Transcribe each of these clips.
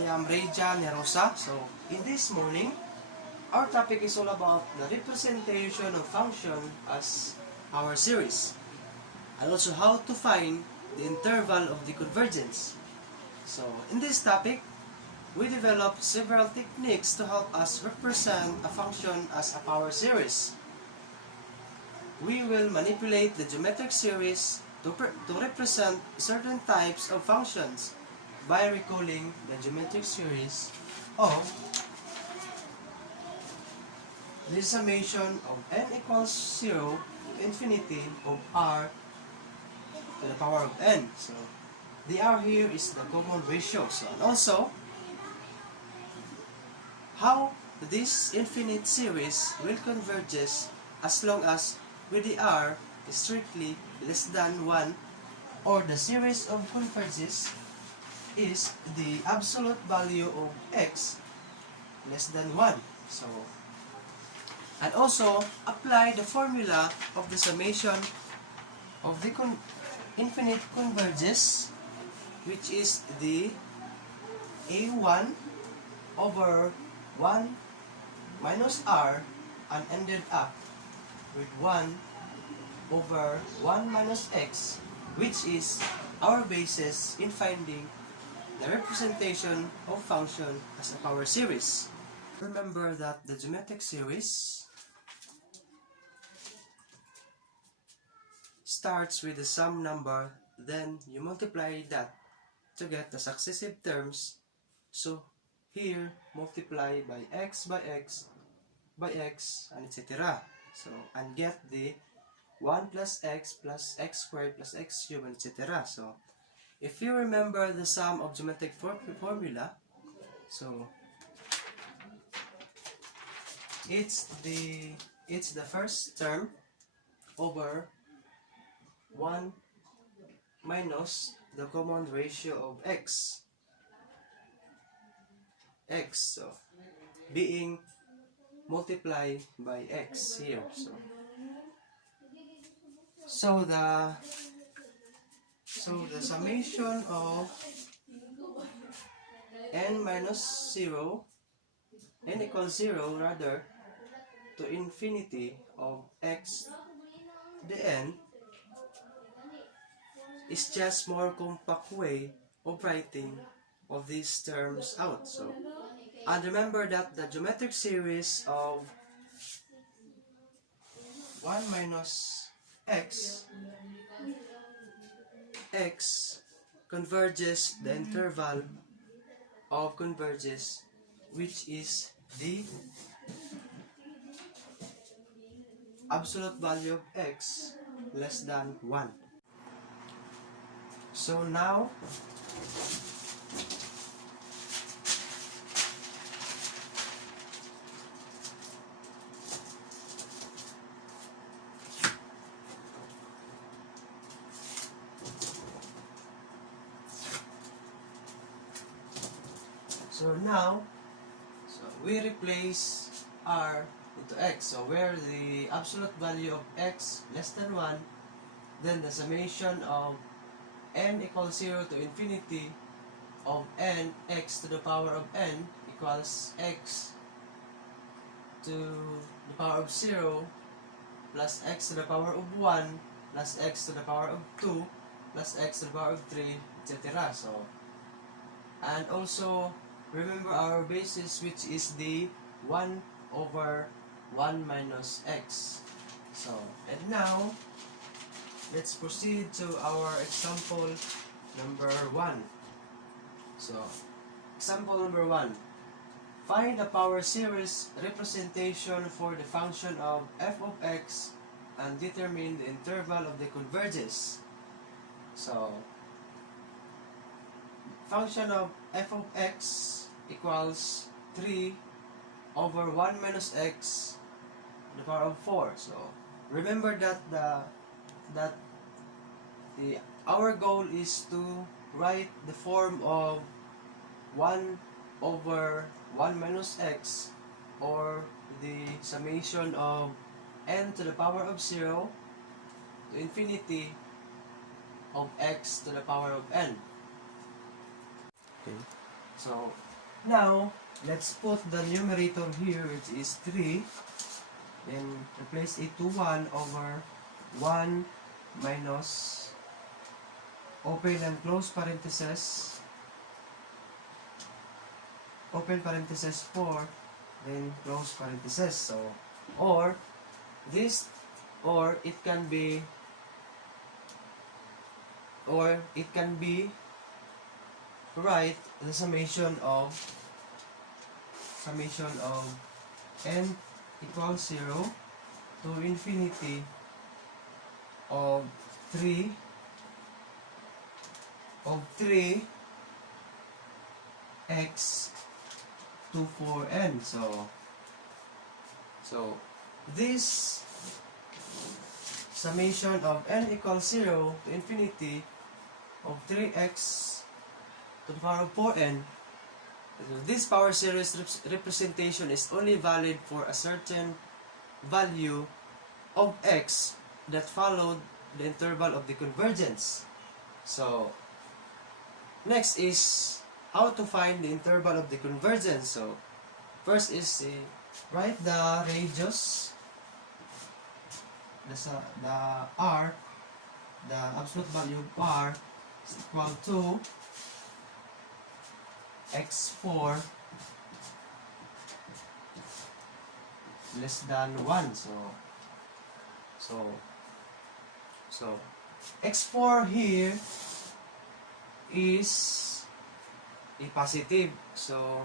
I am Rey John Nerosa. So, in this morning, our topic is all about the representation of function as our series, and also how to find the interval of the convergence. So, in this topic, we develop several techniques to help us represent a function as a power series. We will manipulate the geometric series to represent certain types of functions by recalling the geometric series of the summation of n equals 0 to infinity of r to the power of n. So, the r here is the common ratio. So, and also, how this infinite series will converges as long as with the r is strictly less than 1, or the series of converges is the absolute value of x less than 1. So, and also apply the formula of the summation of the infinite converges, which is the a1 over 1 minus r, and ended up with 1 over 1 minus x, which is our basis in finding the representation of function as a power series. Remember that the geometric series starts with the sum number, then you multiply that to get the successive terms. So here, multiply by x by x by x, and etc. So, and get the 1 plus x squared plus x cubed, and etc. So, if you remember the sum of geometric formula, so it's the first term over 1 minus the common ratio of x, so being multiplied by x here. So the summation of n minus 0, n equals 0 rather, to infinity of x to the n is just more compact way of writing of these terms out. So, and remember that the geometric series of 1 minus x converges the interval of converges, which is the absolute value of x less than 1. So now, we replace r into x. So where the absolute value of x less than 1, then the summation of n equals 0 to infinity of n x to the power of n equals x to the power of 0 plus x to the power of 1 plus x to the power of 2 plus x to the power of 3, etc. So, and also remember our basis, which is the 1 over 1 minus x. So, and now let's proceed to our example number 1. So, example number 1. Find a power series representation for the function of f of x and determine the interval of the convergence. So, function of f of x equals 3 over 1 minus x to the power of 4. So, remember that our goal is to write the form of 1 over 1 minus x, or the summation of n to the power of 0 to infinity of x to the power of n. Okay. So, Now, let's put the numerator here, which is 3. Then, replace it to 1 over 1 minus open and close parentheses, open parentheses 4, then close parentheses. So, or this, or it can be write the summation of n equals 0 to infinity of 3 x to 4n. So this summation of n equals 0 to infinity of 3x to the power of 4n, this power series representation is only valid for a certain value of x that followed the interval of the convergence. So, next is how to find the interval of the convergence. So, first is write the radius, the r, the absolute value of r is equal to x4 less than 1. So x4 here is a positive, so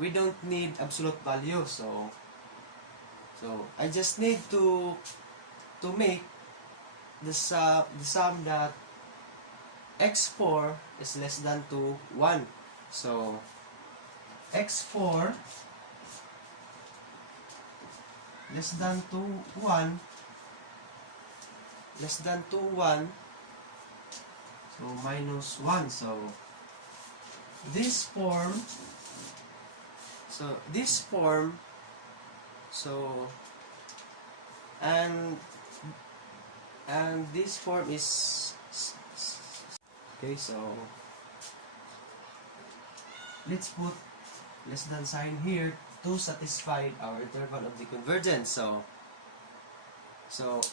we don't need absolute value. So I just need to make the sum that x4 is less than to 1. So x4 less than to 1, so minus 1. So this form, and this form is okay. So let's put less than sign here to satisfy our interval of the convergence. So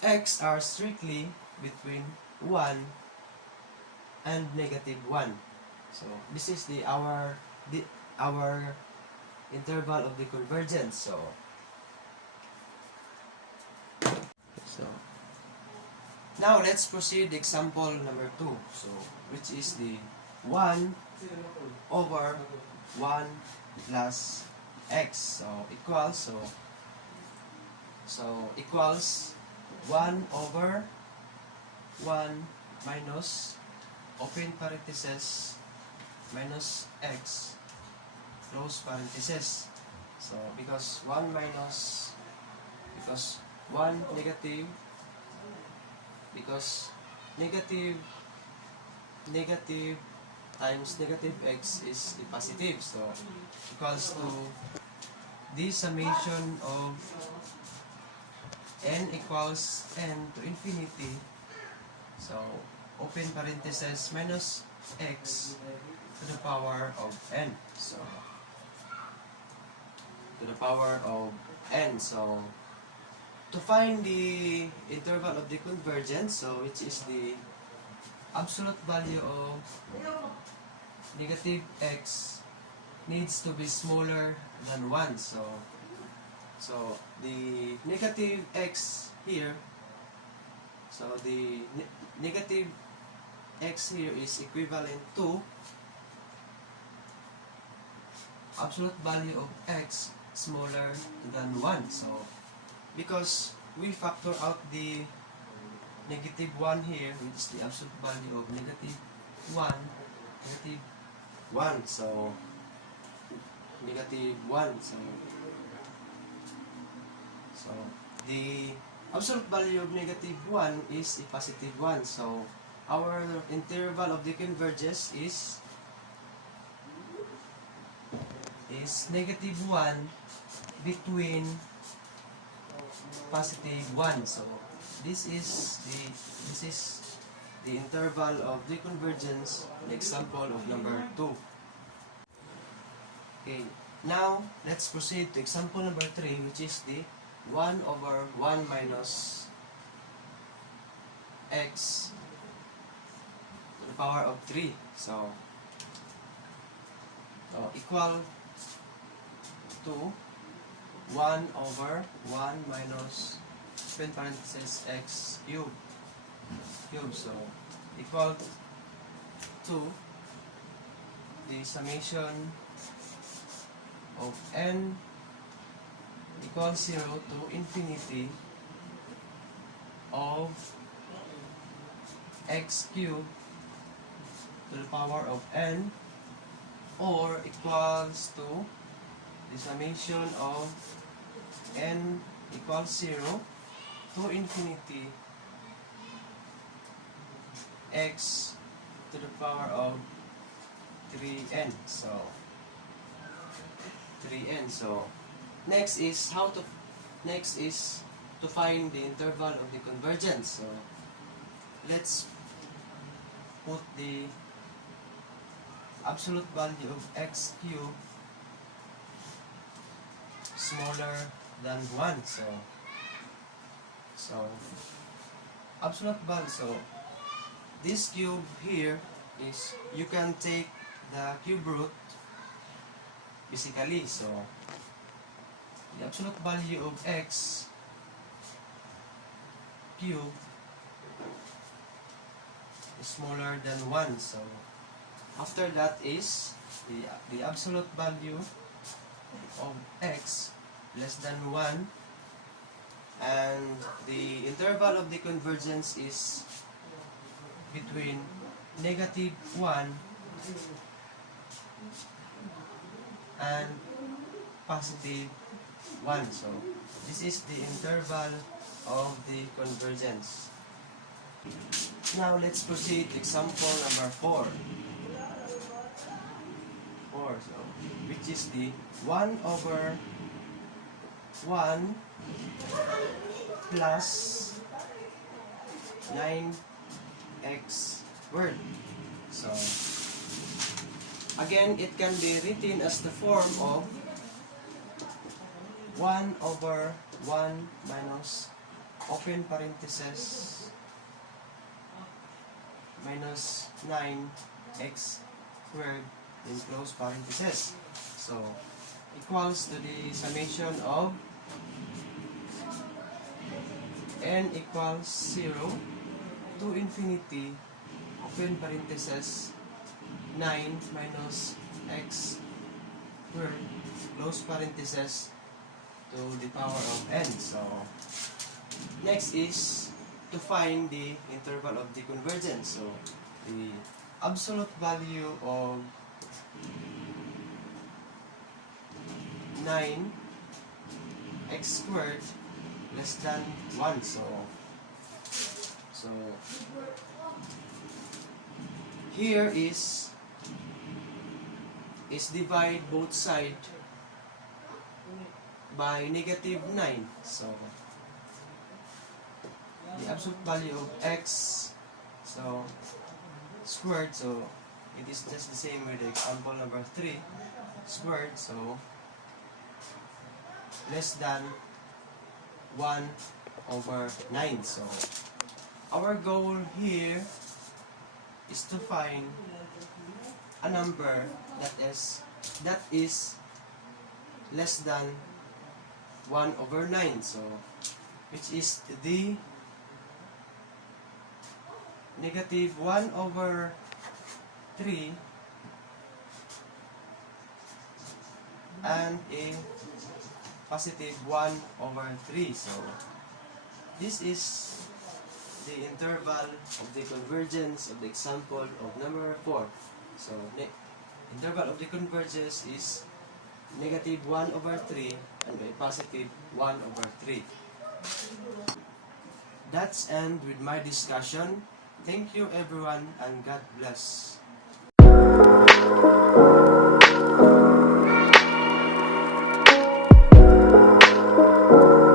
x are strictly between 1 and negative 1. So this is our interval of the convergence. So now let's proceed example number 2. So which is the 1 over 1 plus x. So equals 1 over 1 minus open parentheses minus x close parentheses. So because 1 negative times negative x is a positive. So equals to the summation of n equals n to infinity. So open parentheses minus x to the power of n. So to the power of n. So to find the interval of the convergence, so which is the absolute value of negative x needs to be smaller than 1. So the negative x here, so the negative x here is equivalent to absolute value of x smaller than 1. So because we factor out the negative 1 here, which is the absolute value of negative 1, so negative 1. So the absolute value of negative 1 is a positive 1. So our interval of the convergence is negative 1 between positive 1. So this is the interval of the convergence, the example of number 2. Okay, now let's proceed to example number 3, which is the 1 over 1 minus x to the power of 3. So equal to 1 over 1 minus open parenthesis x cube. So equal to the summation of n equals 0 to infinity of x cubed to the power of n, or equals to the summation of n equals 0 to infinity x to the power of 3n. So 3n. So next is to find the interval of the convergence. So let's put the absolute value of x cubed smaller than 1. So absolute value. So this cube here is, you can take the cube root physically. So the absolute value of x cube is smaller than 1. So after that is the absolute value of x less than 1, and the interval of the convergence is between -1 and +1. So this is the interval of the convergence. Now let's proceed to example number 4. So which is the 1 over 1 plus 9x squared. So again, it can be written as the form of 1 over 1 minus open parenthesis minus 9x squared in close parenthesis. So equals to the summation of n equals 0 to infinity open parenthesis 9 minus x squared close parenthesis to the power of n. So next is to find the interval of the convergence. So the absolute value of 9x squared less than 1. So here is divide both sides by -9. So the absolute value of x squared, so it is just the same with the example number 3 squared, so less than 1 over 9. So our goal here is to find a number that is less than 1 over 9. So which is the -1 over 3 and a +1 over 3. So this is the interval of the convergence of the example of number 4. So interval of the convergence is -1 over 3 and a +1 over 3. That's end with my discussion. Thank you everyone, and God bless.